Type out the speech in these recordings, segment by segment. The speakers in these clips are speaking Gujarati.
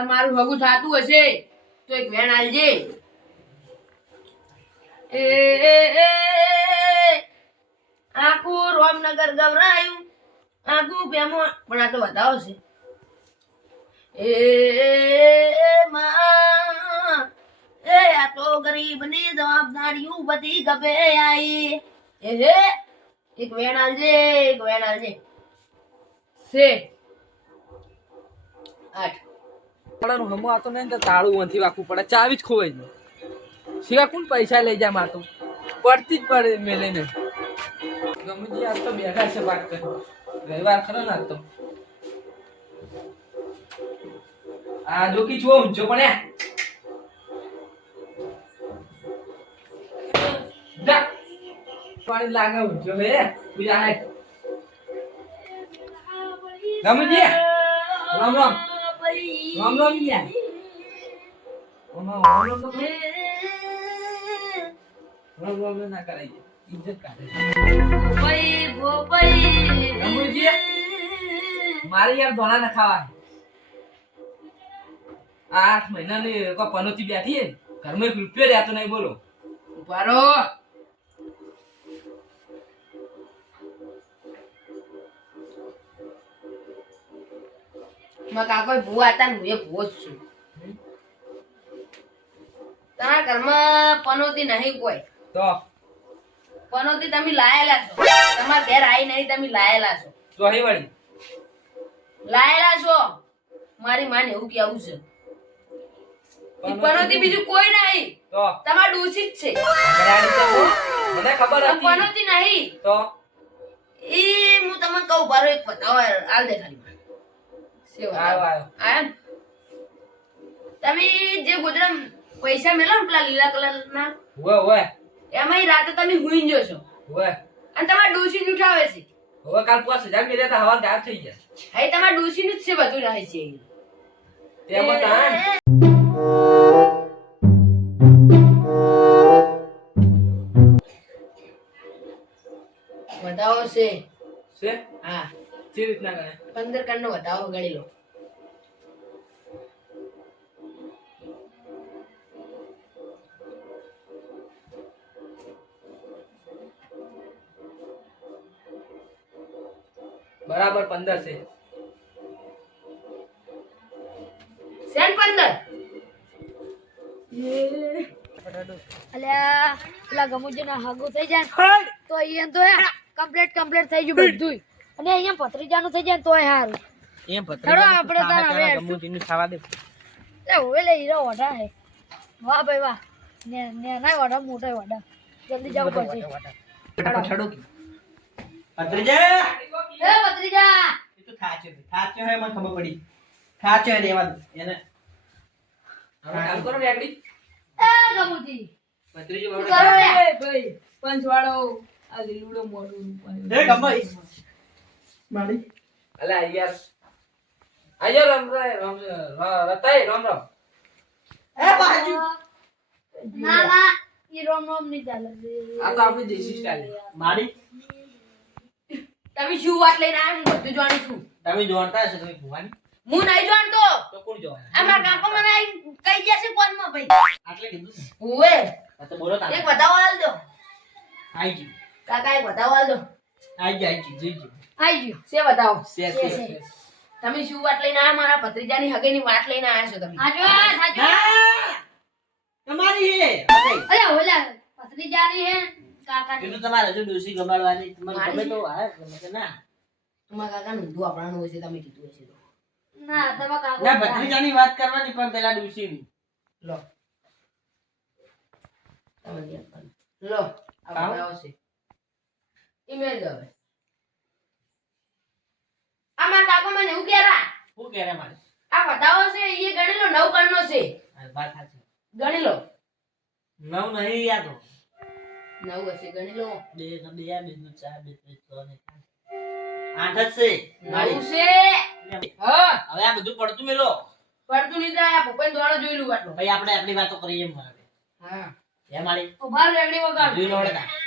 આ મારું હગું થતું હશે તો એક વેણ આલજે. એ, આખું રોમનગર ગવરાયું. આખું પેમો પણ આ તો વધાવો છે. એ માં. એ આ તો ગરીબની જવાબદારીઓ બધી ગભે આઈ. એ હે એક વેણ આલજે એક વેણ આલજે. છે. આઠ. પડવાનું હમો આતો ને તો તાળું નથી રાખવું પડે. ચાવી જ ખોવાઈ ગઈ સિવા કોણ પૈસા લઈ જાય માતું પડતી જ પડે મેલે ને. ગમજી, આજ તો બેઠા છે વાત કરી રવિવાર ખરો ને આજ તો. આ જોકી છો ઊંચો પણ જા. પાણી લાગે ઊંચો હે બીજા હે ગમજી, રામ રામ. રામ રામ યાર ઓમાં મારે યાર ધોણા ના ખાવા આઠ મહિનાની પનોતી બેઠી ઘરમાં એક રૂપિયો રહેતો નહીં બોલો. ઊભા રહો કાકો ભૂ હતા ને હું એ ભૂવો જ છું. તમારા ઘરમાં પનોતી નહીં કોઈ તો? પનોતી તમે લાયેલા છો. તમારા ઘેર આઈ નહીં તમે લાયેલા છો. તો અહીં વળી? લાયેલા છો? મારી માને એવું કેવું છે. પનોતી બીજું કોઈ નહીં. તો? તમાર ડૂસી જ છે. મને ખબર હતી. પનોતી નહીં. તો? ઈ હું તમને કહું બારો એક બતાવો આલ દે ખાલી મને. સેવ આયો આયો આયા ને? તમે જે ગોદડા પૈસા મેલો ને પેલા લીલા કલર ના હોય હોય એમાં રાતે તમે હુઈ જો છો. હોય અને તમારા ડોસી જ ઉઠાવે છે. હવે કાલ પાંચ હજાર મેળ્યા હતા હવા ગાયબ થઈ ગયા. હવે તમારા ડોસી નું જ છે બધું રહે છે. તેમાં તાન વધાવો છે. છે? હા. જે રીતના ગણે? પંદર કાંડ નો વધાવો ગણી લો. બરાબર પંદર છે. સેન પંદર. અલ્યા પેલા ગમુજીના હાગુ થઈ જાય તો અહીંયા તો કમ્પ્લીટ કમ્પ્લીટ થઈ ગયું બધું અને અહીંયા ભત્રીજાનું થઈ જાય તોય સારું એમ ચલો આપણે તાર હવે ગમુજીનું ખાવા દે. એ હવે લઈ રહ્યો વડા હે. વાહ ભાઈ વાહ. ને ને ના મોટા વડા. જલ્દી જાવ પછી. ફટાફટ છડો કે? ભત્રીજા! એ ભત્રીજા! એ તો થાચે થાચે હોય મને ખબર પડી. થાચે રેવા દો. એને. હવે કામ કરો રેગડી એ ગમુજી. ભત્રીજો શું બાબડા. કરો રે એ ભાઈ પંચવાળો આ લીલુડો એ ગમાઈ માડી અલા યાર. આયો રામ રામ રામ રતાય રામ રામ. એ બાજુ. ના ના ઈ રામ રામની ચાલે આ તો આપણી દેશી સ્ટાઈલ માડી તમે શું વાત લઈને આવ્યા હું બધું જાણું છું. તમે જોણતા હશો તમે ભુવાની? હું નહીં જાણતો. તો કોણ જોવાના? અમાર મારા કાકો મને કહી જશે છે કોનમાં ભાઈ. આટલે કીધું ને. ઓવે તો બોલો એક તારે બતાવો હાલ દો. આઈ ગયું. કાકા એક બતાવો હાલ દો. આઈ ગયું આઈ ગયું જઈ ગયું. આઈ ગયું. સે બતાવો? સે. શે. તમે શું વાત લઈને આયા? મારા ભત્રીજાની હગેની વાત લઈને આયા છો તમે? સાચો સાચો તમારી હે અરે ઓલા ભત્રીજાની હે કાકા તો તમારે હજુ ડોસી ગમાડવાની. તમને ગમે તો હા ગમે તો ના. તમારા કાકાનું ઊંધું આપણાનું હોય છે તમે કીધું હશે તો. ના તમારા કાકા ના ભત્રીજાની વાત કરવાની પણ પેલા ડોસીની લો. તમે લો આ આવો. ઈમેલ દો હવે આ મારા કાકો મને હું કેરા હું કેરા મારે? આ બતાવો છે એ ગણી લો નવ કણનો છે વાત સાચી. ગણી લો નવ નહીં યાદ હો નવ હશે ગણી લો બે બે બે નું ચાર બે ત્રણ છ ને આઠ છે. નવ છે. હા. હવે આ બધું પડતું મેલો. પડતું નહીં આ ભૂપેન દ્વારા લઉં આટલો. ભાઈ આપણે આપણી વાતો કરીએ એમ હા. એ મારી. ઊભા રેગડી વગાડ. જોઈ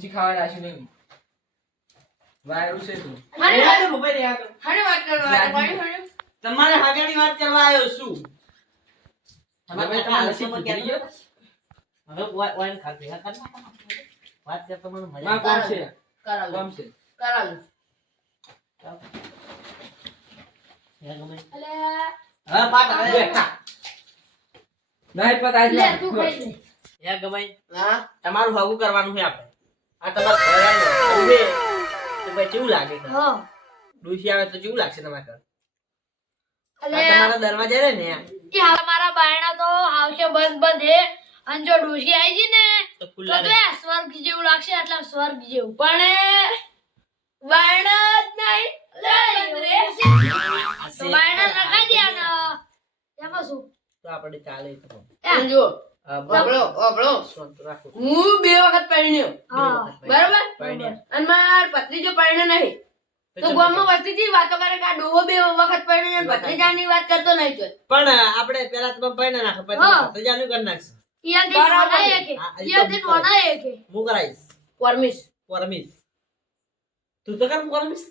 લો નહીં. વાયરું છે તું. હાને વાત ઊભા રહી આગળ. વાત કરવા આવ્યો તમારે હાગાની વાત કરવા આવ્યો છું. હવે તમારે તમારે કાકા નસીબ ગયો? હવે વા- વાઈન ખાધી. હા, કરી વાત કર તમને મજા કોણ છે? કોણ છે? આવે. હે, પાટ. નહીં પત લે તું ખાઈ લે. હે, ગમે. હા? તમારું હગું કરવાનું છે આપણે. આ તમારે ઘરે ઉભે. તો પછી કેવું લાગે? હા. ડૂસી આવે તો કેવું લાગશે તમારે અલે. તમારા દરવાજા રે ને ઈ હાલ મારા બાયણા તો આવશે બંધ બંધ હે. અને જો ડોશી આવી ગઈ ને તો તો ખુલ્લા તો રહે. એ સ્વર્ગ જેવું લાગશે એટલે સ્વર્ગ જેવું. પણ જ નહીં તો બાયણા રખાઈ દે એમાં શું? તો આપણે ચાલે તો. જો હા, બે વખત પરણ્યો બરોબર? અને માર ભત્રીજો પરણ્યો નહીં. તો તો ગામમાં વસ્તી થી વાતો કરે કે આ ડોહો બે વખત પરણ્યો અને ભત્રીજાની વાત કરતો નહીં તો. પણ આપણે પેલા તમે ભાઈને નાખો પછી. ભત્રીજાનું કરી નાખશું. બરાબર. નોના એકે. તો નોના એકે હું કરાઈશ પરમિશ. પરમિશ. તું તો કર પરમિશ.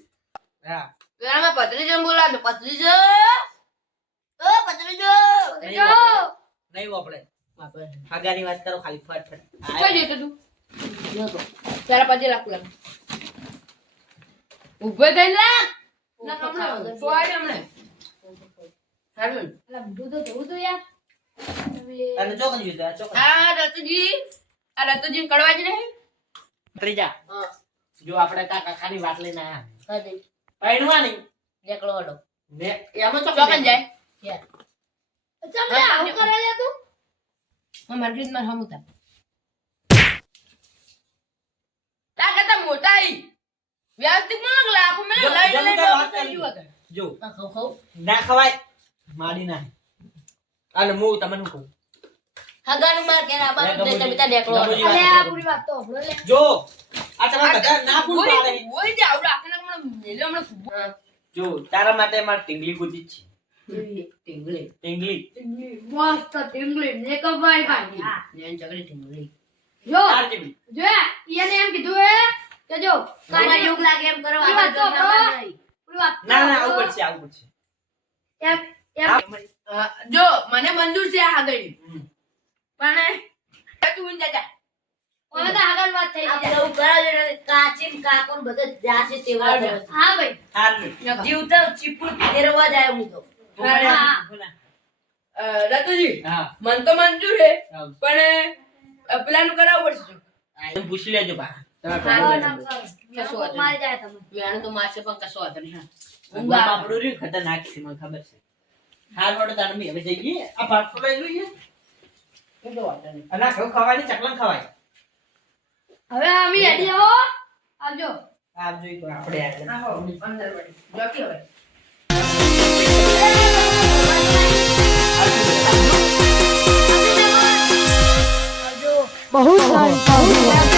હા. પેલા મેં બોલા બોલાવતો ભત્રીજો! ઓ ભત્રીજો! નહીં જો વાપરે. નહીં વાપરે. આગળની વાત કરો ખાલી ફટ ફટ કોઈ જતો તું? નતો પેલા પછી લાખ લાખ ઉભે થઈ લે. ના હમણાં સોય હમણાં. અલા તો થવું તો યાર. હવે ચોકન જોઈતું આ ચોકન આ રતુજી આ રતુજી કડવા જ નહીં. ત્રીજા. હા. જો આપણે કાકા કાકાની વાત લઈને આયા. હા પૈણવાની. નીકળો હડો ને એમાં ચોકન ચોકન જાય. આવું કરે તું? હું માર્કેટમાં હમું તા તા કરતા મોટા વ્યવસ્થિતમાં લાખો મેં લઈ લઈ વાત કરી. જો. આ ખાવ ખાવ. ના ખવાય. માડી ના અને હું તમને કહું? હગાનું માર કે ના બાર દે નીકળો. હડો. અલે આ પૂરી વાત તો હંભળો લે. જો. આ તમારા બધા ના ફૂલ પાડે. બોઈ જાવ દે આવડે હમણાં મેલે હમણાં જો તારા માટે માર ટીંગલી કૂદી છે. ટીંગલી tingling મસ્ત ટીંગલી ને કવાય ભાઈ હા નેન ચકડી ટીંગલી જો જો એને એમ કીધું હે કે જો કાલે યોગ લાગે એમ કરો વાત તો ના ના. આવું પડશે આવું પડશે એમ એમ હા, જો મને મંજૂર છે આ આગળ. પણ તું ઊંઘ જા, જા. હવે તો આગળ વાત થઈ આ ગઈ બધું કરાવજો ને કાચી ને કાકો ને બધું જાશે તેવા હા ભાઈ હારું. જીવ તો ચીપુર જાય હું તો રતુજી મન તો મંજૂર છે પણ પેલાનું કરાવવું પડશે પૂછી લેજો બા. તો આવે. ખતરનાક છે મને ખબર છે. હાલ વડો તારે અમે હવે જઈએ. આ લઈ લઈએ. ખાવાની ચકલન ખવાય. હવે આવો આવજો. આપ જોઈ આપણે અંદર વળી. જોતી હવે. બહુ સારી